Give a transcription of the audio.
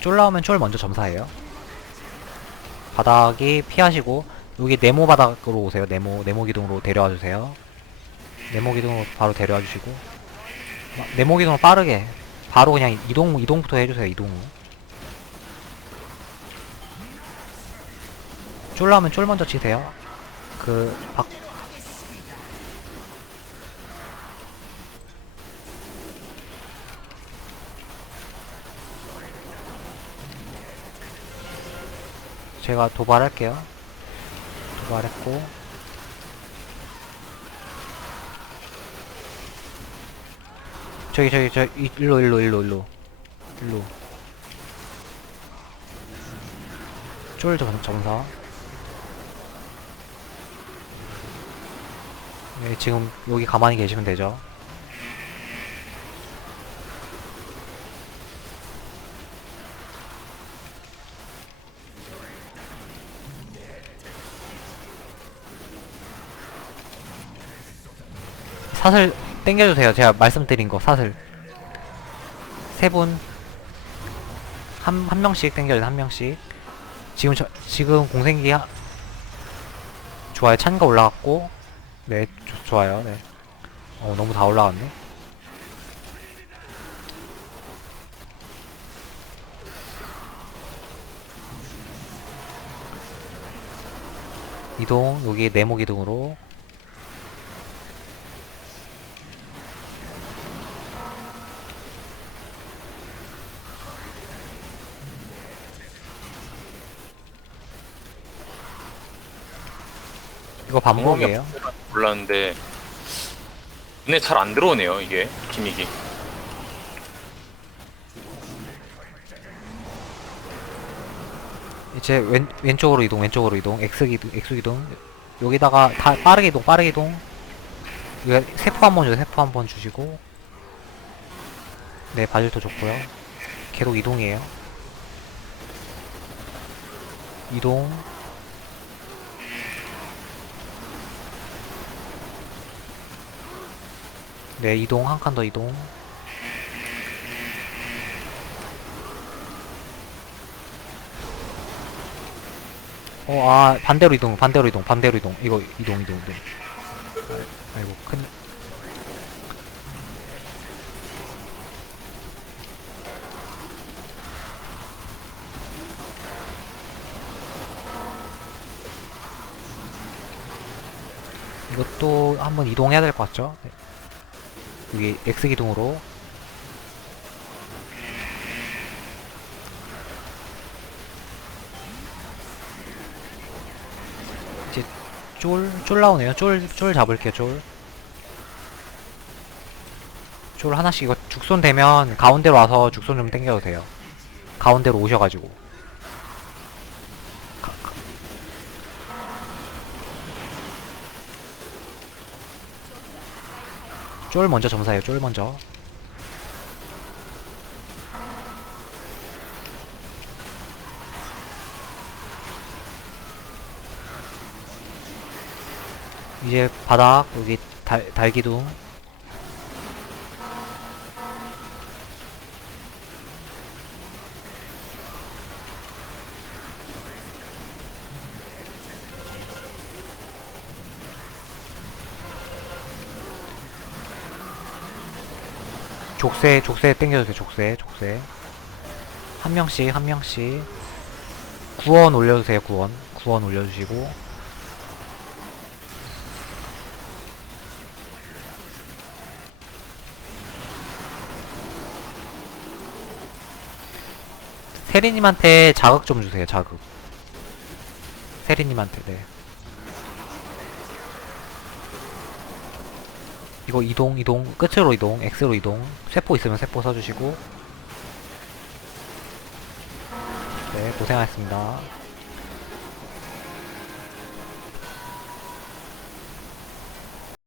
쫄 나오면 쫄 먼저 점사해요. 바닥이 피하시고 여기 네모 바닥으로 오세요. 네모 네모 기둥으로 데려와 주세요. 네모 기둥으로 바로 데려와 주시고 마- 네모 기둥으로 빠르게 바로 그냥 이동 이동부터 해주세요. 이동. 쫄 나오면 쫄 먼저 치세요. 그 박, 제가 도발할게요. 도발했고. 저기 저기 저 이- 일로 일로 일로 일로. 일로. 쫄 점- 점사. 네 지금 여기 가만히 계시면 되죠 사슬 땡겨주세요. 제가 말씀드린 거 사슬 세분 한 한 명씩 땡겨요. 한 명씩 지금 저 지금 공생기 하, 좋아요. 찬가 올라갔고 네 조- 좋아요. 네. 어 너무 다 올라갔네. 이동 여기 네모 기둥으로 이거 반복이에요. 몰랐는데 눈에 잘 안 들어오네요 이게 기믹이 이제 왼 왼쪽으로 이동, 왼쪽으로 이동, X 기둥, X 기둥. 여기다가 다 빠르게 이동, 빠르게 이동. 세포 한 번 주세요. 세포 한 번 주시고. 네, 바질도 좋고요. 계속 이동이에요. 이동. 네, 이동 한 칸 더 이동. 어, 아, 반대로 이동, 반대로 이동, 반대로 이동. 이거 이동, 이동, 이동. 아, 아이고, 큰. 이것도 한번 이동해야 될 것 같죠? 네. 여기 X 기둥으로 이제 쫄, 쫄 나오네요. 쫄, 쫄 잡을게요, 쫄. 쫄 하나씩 이거 죽손 되면 가운데로 와서 죽손 좀 땡겨도 돼요. 가운데로 오셔가지고. 쫄 먼저 점사해요, 쫄 먼저. 이제 바닥 여기 달 달기둥 족쇄 족쇄 땡겨주세요 족쇄 족쇄 한 명씩 한 명씩 구원 올려주세요 구원 구원 올려주시고 세리님한테 자극 좀 주세요, 자극. 세리님한테, 네. 이거 이동, 이동, 끝으로 이동, X로 이동. 세포 있으면 세포 써주시고. 네, 고생하셨습니다.